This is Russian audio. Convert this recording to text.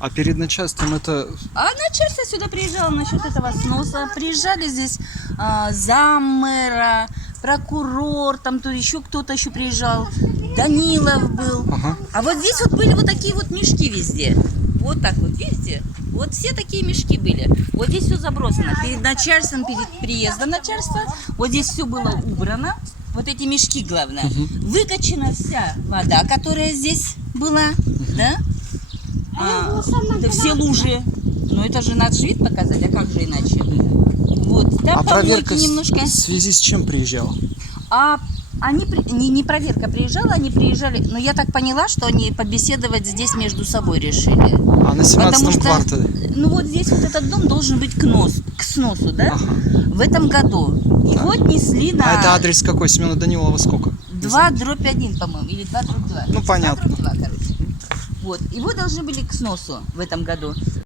А перед начальством это... А начальство сюда приезжало насчет этого сноса. Приезжали здесь заммэра, прокурор, там то еще кто-то еще приезжал. Данилов был. Ага. А вот здесь вот были вот такие вот мешки везде. Вот так вот, видите? Вот все такие мешки были. Вот здесь все забросано. Перед начальством, перед приездом начальства, вот здесь все было убрано. Вот эти мешки, главное. Выкачана вся вода, которая здесь была, да? Да все лужи. Ну это же надо же вид показать, а как же иначе? Вот, там А проверка помойки немножко. в связи с чем приезжала? А они, не проверка приезжала, они приезжали, но я так поняла, что они побеседовать здесь между собой решили. А на 17-м квартале? Ну вот здесь вот этот дом должен быть к сносу, да? Ага. В этом году. Его отнесли на... А это адрес какой? Семена Данилова сколько? 2/1, по-моему, или 2/2. Ну, понятно. 2/2, короче. Вот. Его должны были к сносу в этом году.